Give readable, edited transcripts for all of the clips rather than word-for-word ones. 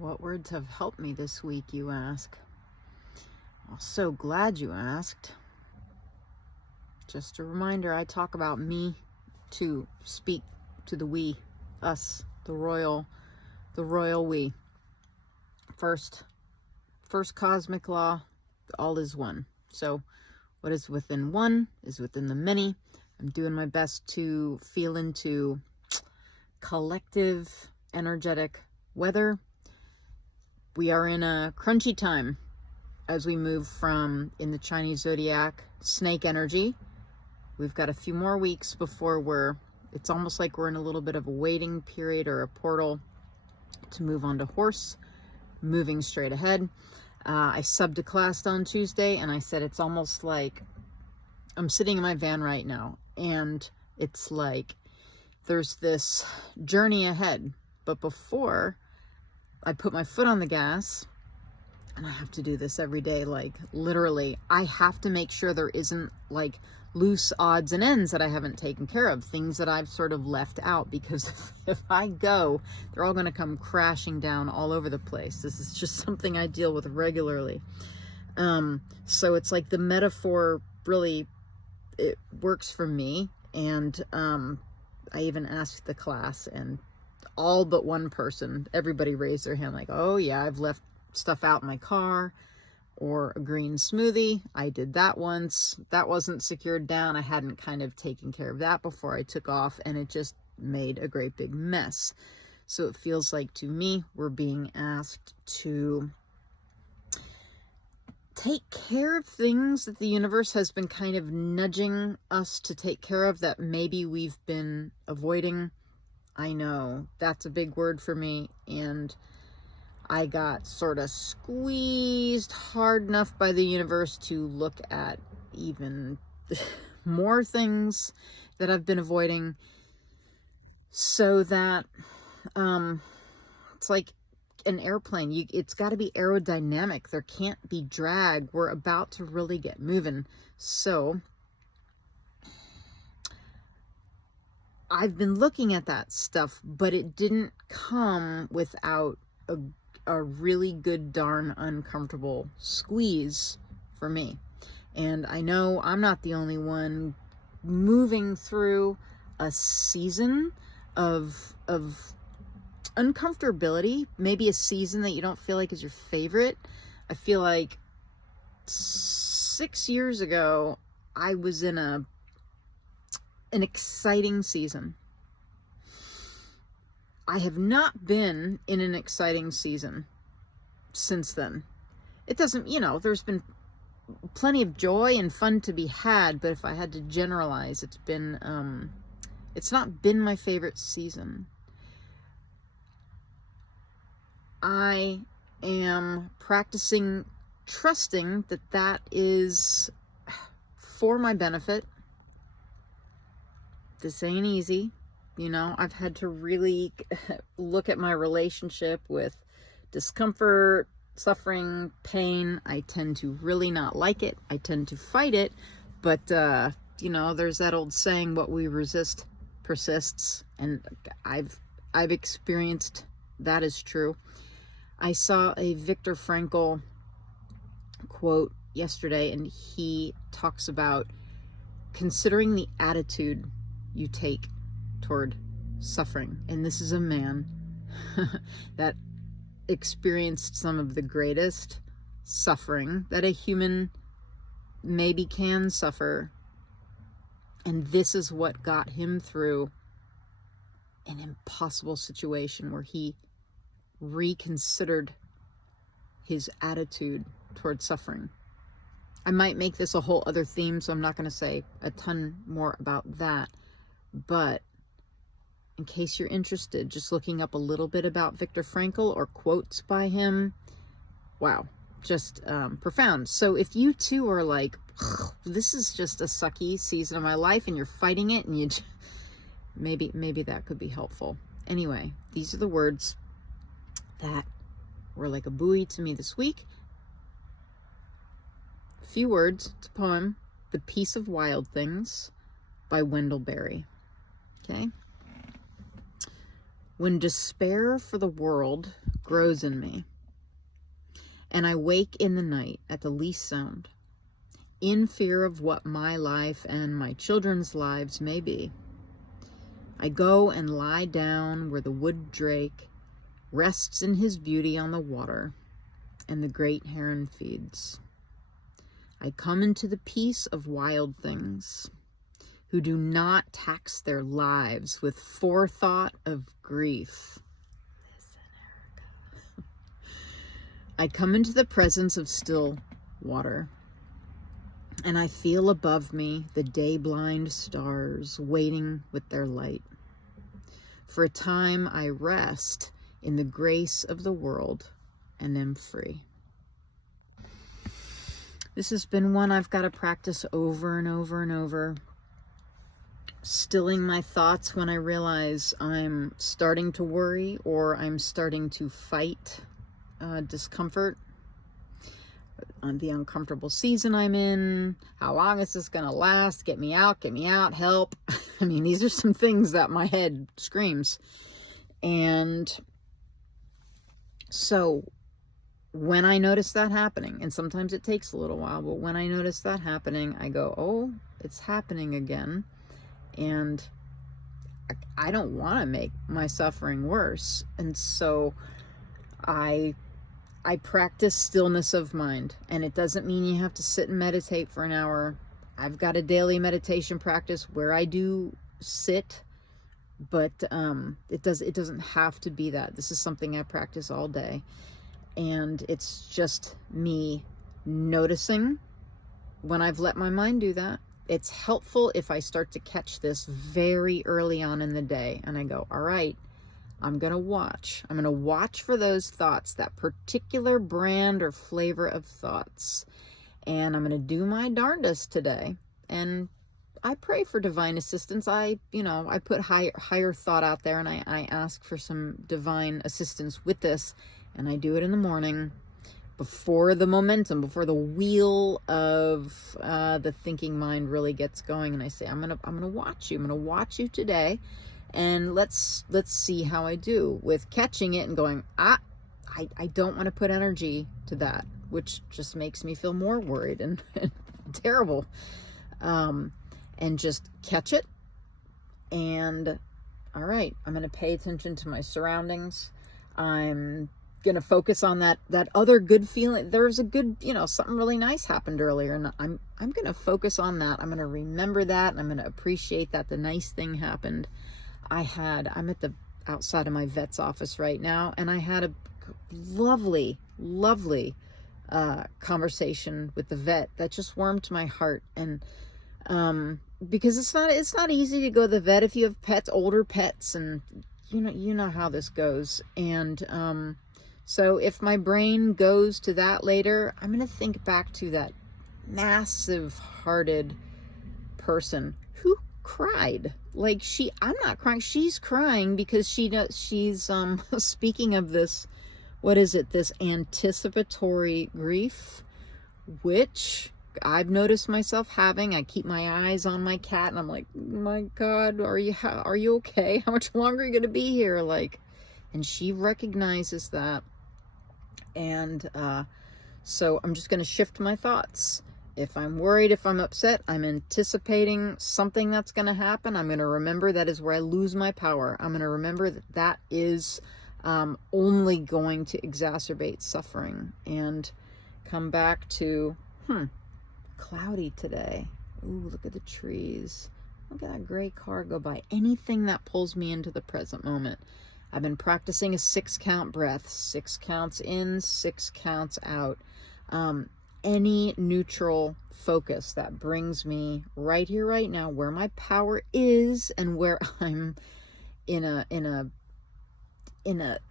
What words have helped me this week, you ask? I'm so glad you asked. Just a reminder, I talk about me to speak to the we, us, the royal we. First cosmic law, all is one. So what is within one is within the many. I'm doing my best to feel into collective, energetic weather. We are in a crunchy time as we move from, in the Chinese zodiac, snake energy. We've got a few more weeks before it's almost like we're in a little bit of a waiting period or a portal to move on to horse, moving straight ahead. I subbed a class on Tuesday and I said it's almost like I'm sitting in my van right now and it's like there's this journey ahead. But before I put my foot on the gas, and I have to do this every day, like literally, I have to make sure there isn't like loose odds and ends that I haven't taken care of, things that I've sort of left out, because if I go, they're all going to come crashing down all over the place. This is just something I deal with regularly. So it's like the metaphor really, it works for me. And I even asked the class, and all but one person, everybody raised their hand like, oh yeah, I've left stuff out in my car, or a green smoothie. I did that once. That wasn't secured down. I hadn't kind of taken care of that before I took off, and it just made a great big mess. So it feels like to me, we're being asked to take care of things that the universe has been kind of nudging us to take care of that maybe we've been avoiding. I know that's a big word for me, and I got sort of squeezed hard enough by the universe to look at even more things that I've been avoiding, so that it's like an airplane. It's got to be aerodynamic. There can't be drag. We're about to really get moving. So I've been looking at that stuff, but it didn't come without a really good darn uncomfortable squeeze for me. And I know I'm not the only one moving through a season of uncomfortability, maybe a season that you don't feel like is your favorite. I feel like 6 years ago, I was in an exciting season. I have not been in an exciting season since then. It doesn't, there's been plenty of joy and fun to be had, but if I had to generalize, it's not been my favorite season. I am practicing trusting that is for my benefit. This ain't easy. I've had to really look at my relationship with discomfort, suffering, pain. I tend to really not like it. I tend to fight it. But, there's that old saying, what we resist persists. And I've experienced that is true. I saw a Viktor Frankl quote yesterday, and he talks about considering the attitude you take toward suffering. And this is a man that experienced some of the greatest suffering that a human maybe can suffer. And this is what got him through an impossible situation where he reconsidered his attitude toward suffering. I might make this a whole other theme, so I'm not going to say a ton more about that. But in case you're interested, just looking up a little bit about Viktor Frankl or quotes by him, wow, just profound. So if you too are like, this is just a sucky season of my life, and you're fighting it, and you maybe that could be helpful. Anyway, these are the words that were like a buoy to me this week. A few words. It's a poem, "The Peace of Wild Things" by Wendell Berry. Okay. When despair for the world grows in me, and I wake in the night at the least sound, in fear of what my life and my children's lives may be, I go and lie down where the wood drake rests in his beauty on the water, and the great heron feeds. I come into the peace of wild things, who do not tax their lives with forethought of grief. Listen, Erica. I come into the presence of still water, and I feel above me the day-blind stars waiting with their light. For a time I rest in the grace of the world and am free. This has been one I've got to practice over and over and over. Stilling my thoughts when I realize I'm starting to worry or I'm starting to fight discomfort. On the uncomfortable season I'm in, how long is this going to last? Get me out, help. I mean, these are some things that my head screams. And so when I notice that happening, and sometimes it takes a little while, but when I notice that happening, I go, oh, it's happening again. And I don't want to make my suffering worse. And so I practice stillness of mind. And it doesn't mean you have to sit and meditate for an hour. I've got a daily meditation practice where I do sit, but it doesn't have to be that. This is something I practice all day. And it's just me noticing when I've let my mind do that. It's helpful if I start to catch this very early on in the day and I go, all right, I'm going to watch. I'm going to watch for those thoughts, that particular brand or flavor of thoughts. And I'm going to do my darndest today. And I pray for divine assistance. I put higher thought out there, and I ask for some divine assistance with this. And I do it in the morning, before the momentum, before the wheel of the thinking mind really gets going. And I say, I'm gonna watch you. I'm gonna watch you today, and let's see how I do with catching it and going, I don't want to put energy to that, which just makes me feel more worried and terrible. And just catch it. And all right, I'm gonna pay attention to my surroundings. I'm gonna focus on that other good feeling. There's a good, something really nice happened earlier, and I'm gonna focus on that. I'm gonna remember that, and I'm gonna appreciate that the nice thing happened. I'm at the outside of my vet's office right now, and I had a lovely conversation with the vet that just warmed my heart. And because it's not easy to go to the vet if you have pets, older pets, and you know how this goes. And so if my brain goes to that later, I'm going to think back to that massive hearted person who cried. Like I'm not crying. She's crying because she's speaking of this, what is it? This anticipatory grief, which I've noticed myself having. I keep my eyes on my cat, and I'm like, my God, are you okay? How much longer are you going to be here? And she recognizes that. And so I'm just going to shift my thoughts. If I'm worried, if I'm upset, I'm anticipating something that's going to happen. I'm going to remember that is where I lose my power. I'm going to remember that is only going to exacerbate suffering. And come back to, cloudy today. Ooh, look at the trees. Look at that gray car go by. Anything that pulls me into the present moment. I've been practicing a 6-count breath. 6 counts in, 6 counts out. Any neutral focus that brings me right here, right now, where my power is and where I'm in a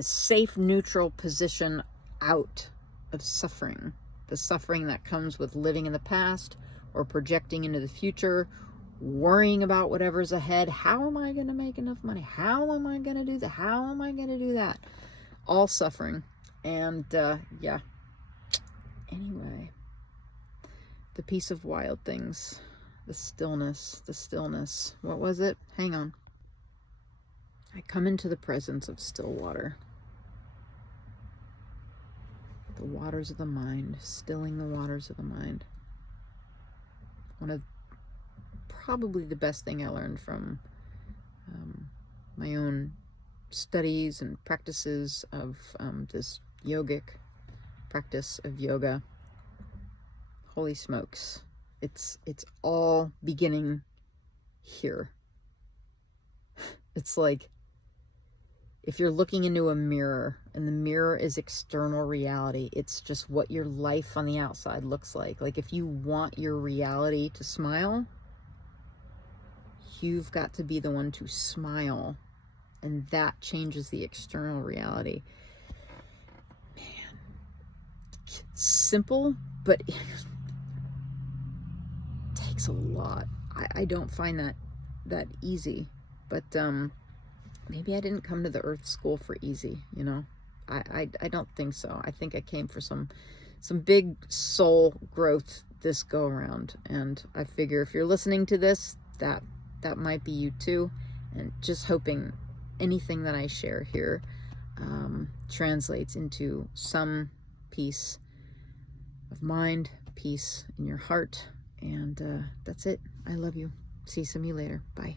safe, neutral position out of suffering. The suffering that comes with living in the past or projecting into the future, worrying about whatever's ahead. How am I going to make enough money? How am I going to do that? How am I going to do that? All suffering. And yeah. Anyway, the peace of wild things, the stillness. What was it? Hang on. I come into the presence of still water. The waters of the mind, stilling the waters of the mind. One of probably the best thing I learned from my own studies and practices of this yogic practice of yoga. Holy smokes. It's all beginning here. It's like if you're looking into a mirror and the mirror is external reality, it's just what your life on the outside looks like. Like if you want your reality to smile, you've got to be the one to smile, and that changes the external reality. Man, it's simple, but it takes a lot. I don't find that easy, but maybe I didn't come to the earth school for easy, you know. I don't think so. I think I came for some big soul growth this go around, and I figure if you're listening to this, that might be you too. And just hoping anything that I share here translates into some peace of mind, peace in your heart, and that's it. I love you. See some of you later. Bye.